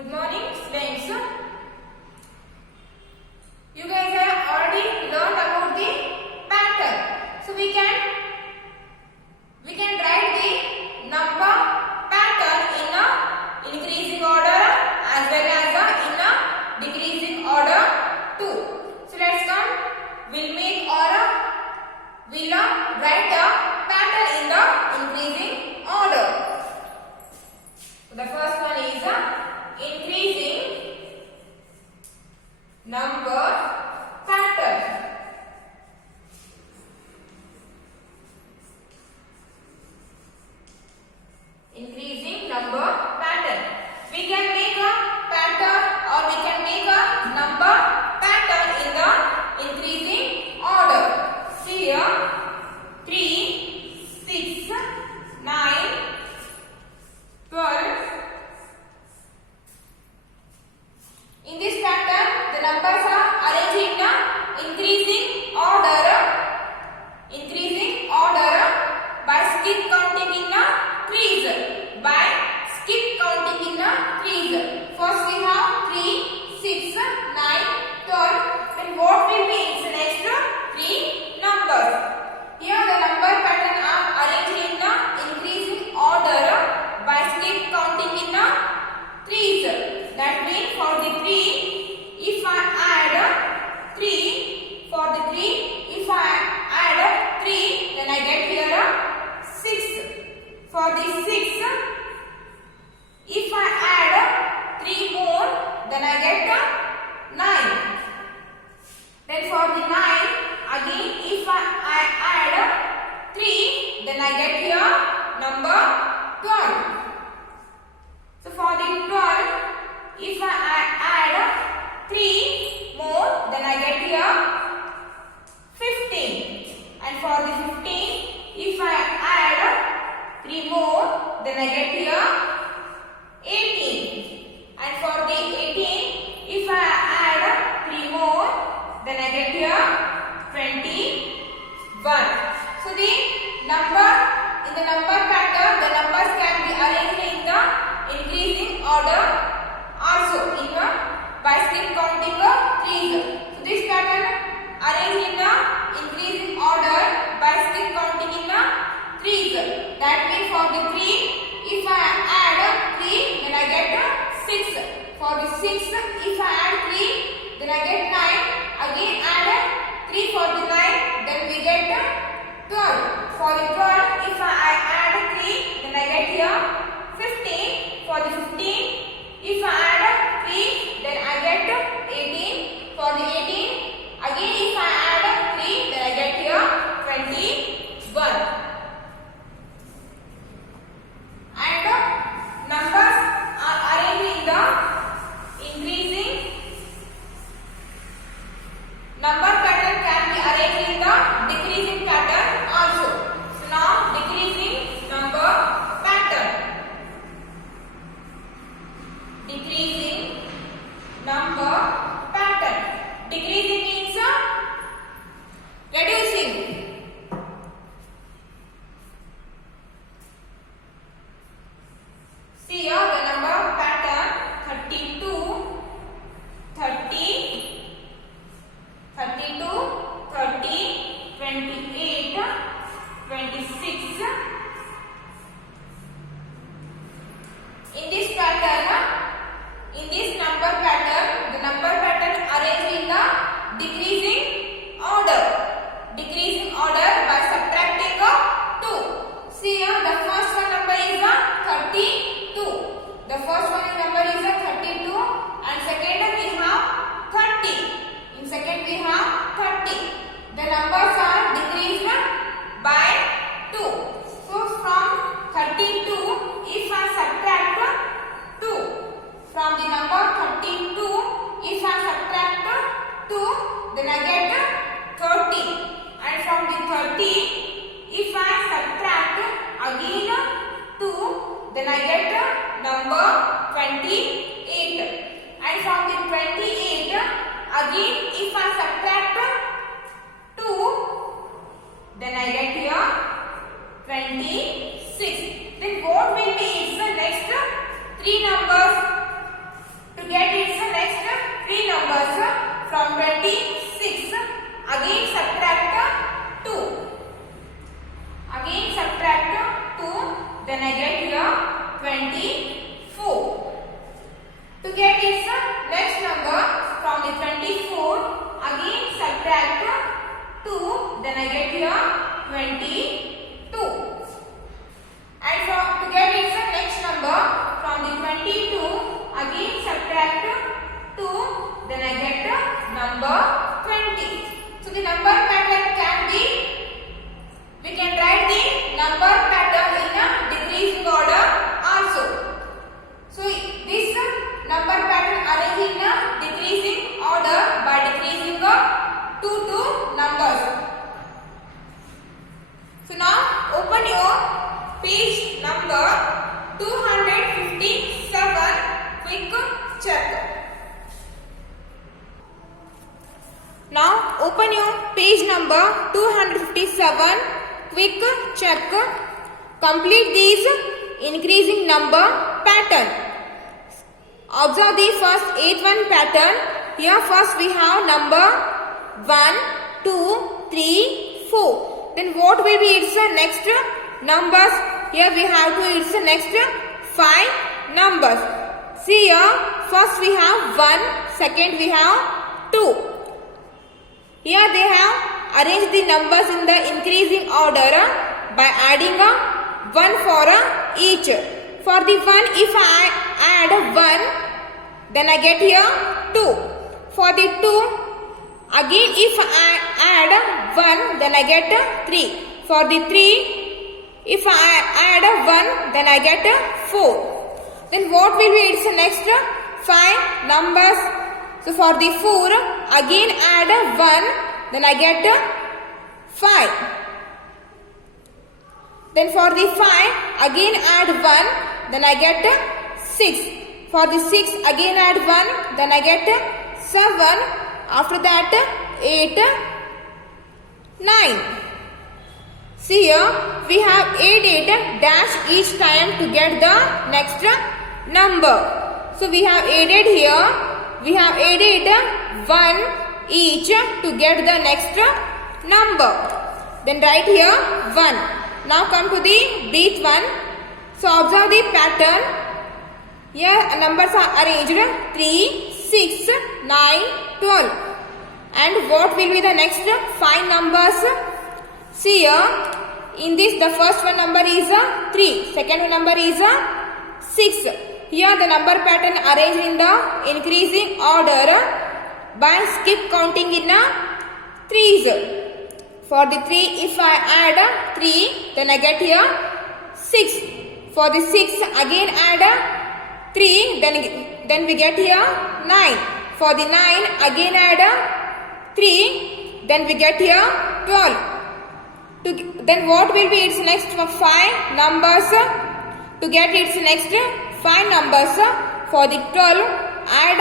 Good morning, students. You guys have already learned about the pattern. So we can write the number pattern in a increasing order as well as in a decreasing order too. So let's come. We'll write the pattern in the increasing order. So the first one is increasing number pattern. Increasing number pattern. We can make a pattern or we can make a number pattern in the increasing order. See here, 3, 6, 9, 12. In this pattern, the numbers are arranged in a increasing order by skip counting in a threes. First we have 3, 6, 9, 12. Then what will be its next 3 numbers? Here the number pattern are arranged in a increasing order by skip counting in a threes. That means for the 3, if I add 3, if I add 3, then I get here 6. For the 6, if I add 3 more, then I get 9. Then for the 9, again if I add 3, then I get here number 12. So for the 12, if I add 3 more, then I get here 15. And for the 15, if I add 3 more, then I get here 18. And for the 18, if I add 3 more, then I get here 21. So the number in the number pattern, the numbers can be arranged in the increasing order also in a by skip counting a threes. So this pattern arranged in a increasing order by skip counting in a threes. That means for the 3, if I add 3, then I get 6. For the 6, if I add 3, then I get 9. Again add 3 for the 9, then we get 12. For the 12, if I add 3, then I get here 15. For the 15, if I add 3, then I get 18. For the 18, again if I add 3, then I get here 21. And numbers are arranged in the increasing number pattern can be arranged in the decreasing pattern also. So now decreasing number pattern. Decreasing number pattern. Decreasing means reducing. See here the number pattern 32, 30, 32, 30, 28, 26. In this pattern, in this number pattern, the number pattern arranged in the decreasing order by subtracting 2. See here the first one number is 32. The first one number is 32 and second we have 30. In second we have 30. The numbers are decreased by 2. So from 32, if I subtract 2, from the number 32, if I subtract 2, then I get 30. And from the 30, if I subtract again 2, then I get number 28. And from the 28, again if I subtract 2, then I get here 26. Then what will be its next 3 numbers? then I get here 24. To get its next number from the 24, again subtract 2, then I get here 22. And to get its next number from the 22, again subtract 2, then I get number 20. So the number pattern can be, we can write the number pattern in a decreasing order also. So this number pattern arranged in a decreasing order by decreasing 2 numbers. So now open your page number 257, quick check. Now open your page number 257, quick check. Complete these increasing number pattern. Observe the first 8th one pattern. Here first we have number 1, 2, 3, 4. Then what will be its next numbers? Here we have to its next 5 numbers. See here, first we have 1, second we have 2. Here they have arranged the numbers in the increasing order by adding 1 for each. For the 1, if I add 1, then I get here 2. For the 2, again if I add 1, then I get 3. For the 3, if I add 1, then I get 4. Then what will be its next 5 numbers? So for the 4, again add 1, then I get 5. Then for the 5, again add 1, then I get 6. For the 6, again add 1, then I get 7. After that, 8, 9. See here, we have added dash each time to get the next number. So we have added here. We have added 1 each to get the next number. Then write here 1. Now come to the breath one. So observe the pattern. Here numbers are arranged 3, 6, 9, 12. And what will be the next 5 numbers? See here. In this the first one number is 3. Second one number is 6. Here the number pattern arranged in the increasing order by skip counting in threes. For the 3, if I add 3, then I get here 6. For the 6, again add 3, then we get here 9. For the 9, again add 3, then we get here 12. Then what will be its next 5 numbers? To get its next 5 numbers, for the 12, add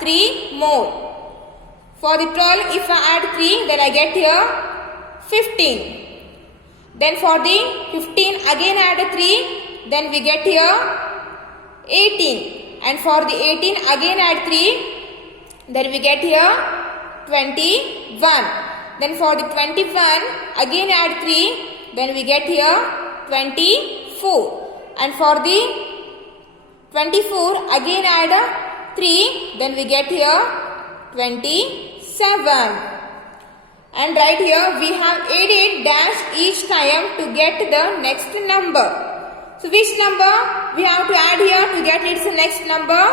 3 more. For the 12, if I add 3, then I get here 15. Then for the 15, again add 3, then we get here 18. And for the 18, again add 3, then we get here 21. Then for the 21, again add 3, then we get here 24. And for the 24, again add 3, then we get here 27. And right here we have added dash each time to get the next number. So which number we have to add here to get its next number?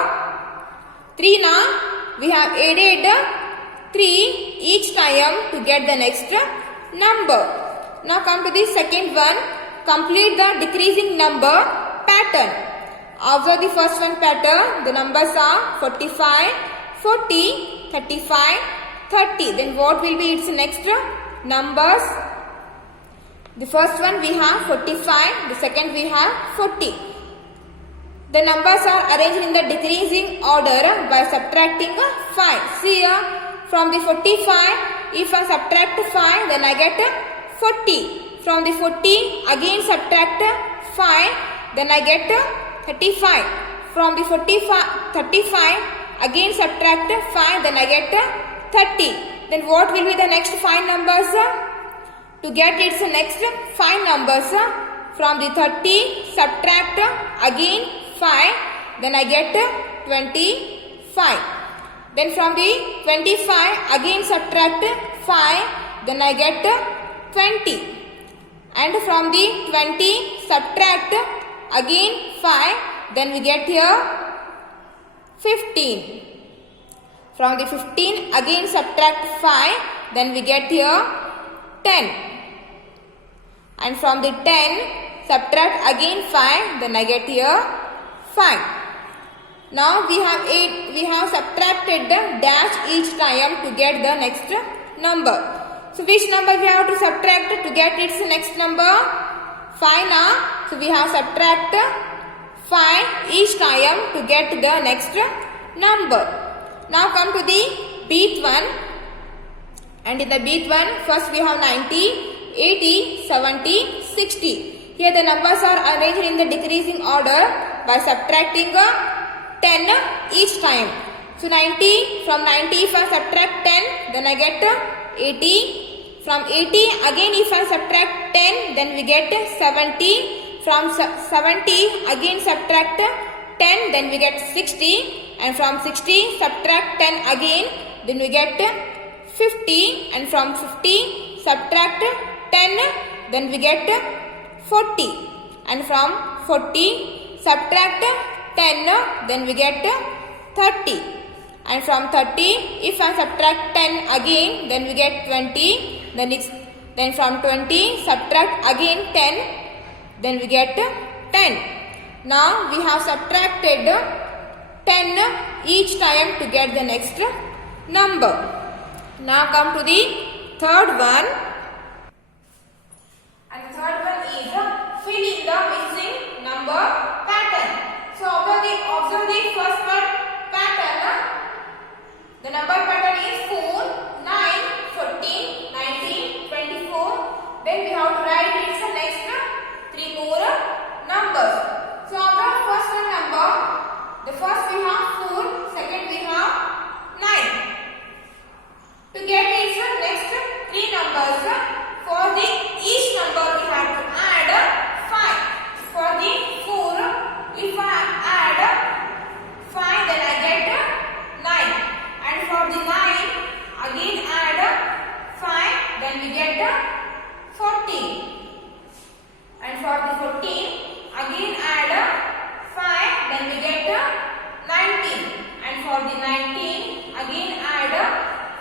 3 now. We have added 3 each time to get the next number. Now come to the second one. Complete the decreasing number pattern. Observe the first one pattern. The numbers are 45, 40, 35, 30. Then what will be its next numbers? The first one we have 45. The second we have 40. The numbers are arranged in the decreasing order by subtracting 5. See here, from the 45, if I subtract 5, then I get 40. From the 40, again subtract 5, then I get 35. From the 35, again subtract 5, then I get 30. Then what will be the next 5 numbers? To get its next 5 numbers, from the 30 subtract again 5, then I get 25. Then from the 25 again subtract 5, then I get 20. And from the 20 subtract again 5, then we get here 15. From the 15 again subtract 5, then we get here 10. And from the 10 subtract again 5, then I get here 5. Now we have subtracted the dash each time to get the next number. So which number we have to subtract to get its next number? 5 now. So we have subtract 5 each time to get the next number. Now come to the bth one. And in the bth one, first we have 90, 80, 70, 60. Here the numbers are arranged in the decreasing order by subtracting 10 each time. So 90, from 90 if I subtract 10, then I get 80. From 80 again if I subtract 10, then we get 70. From 70 again subtract 10, then we get 60. And from 60 subtract 10 again, then we get 50. And from 50 subtract 10, then we get 40. And from 40 subtract 10, then we get 30. And from 30 if I subtract 10 again, then we get 20. Then from 20 subtract again 10, then we get 10. Now we have subtracted 10 each time to get the next number. Now come to the third one. And the third one is fill in the missing number pattern. So observe the first one pattern. The number pattern is 4, 9, 14, 19, 24. Then we have to write its next 3 more numbers. So observe first one number. The first we have 4, second we have 9. To get its next 3 numbers, for the each number we have to add 5. For the 4, if I add 5, then I get 9. And for the 9, again add 5, then we get 14. And for the 14, again add 5, then we get 19. And for the 19, again add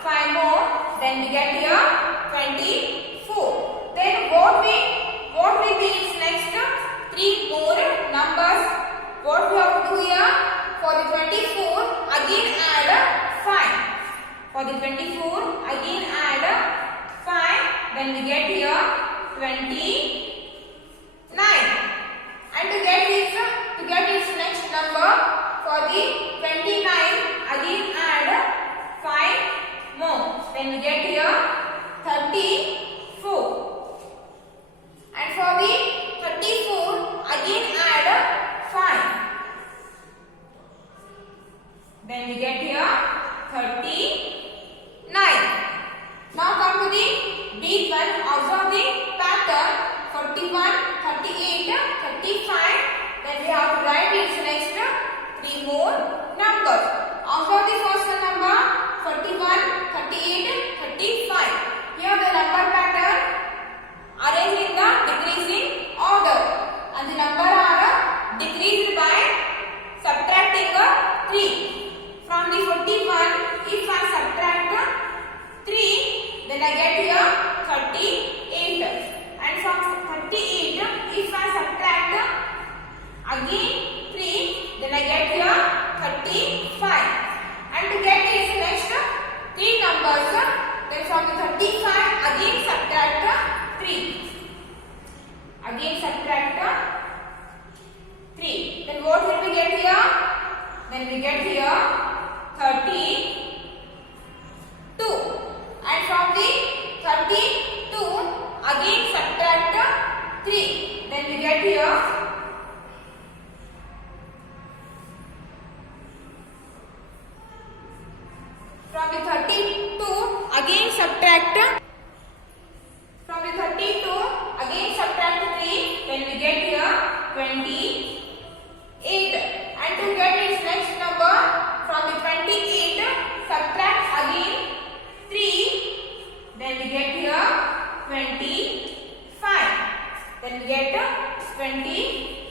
5 more, then we get here 24. Then what will be its next 3 more numbers? What we have to do here? For the 24, again add 5. For the 24, again add 5, then we get here 29. And to get its next number, for the 29, again add 5 more. Then we get here 34. And for the 34, again add 5. Then we get here 39. Now come to the big one. Observe the pattern 41, 38, 35. Then we have to write its next 3 more numbers. Observe the first number 41, 38, 35. Here the number pattern arranged in the decreasing order, and the number are decreased by subtracting 3. From the 41, if I subtract 3, then I get here 38. And from 38, if I subtract again 3, then I get here 35. And to get its next 3 numbers, then from the 35, again subtract 3. Again subtract 3. Then what will we get here? Then we get here 32. And from the 32, again subtract 3. Then we get here 32, again subtract. From the 32, again subtract 3. Then we get 28. And to get its next number from the 28, subtract again 3. Then we get here 25. Then we get 25.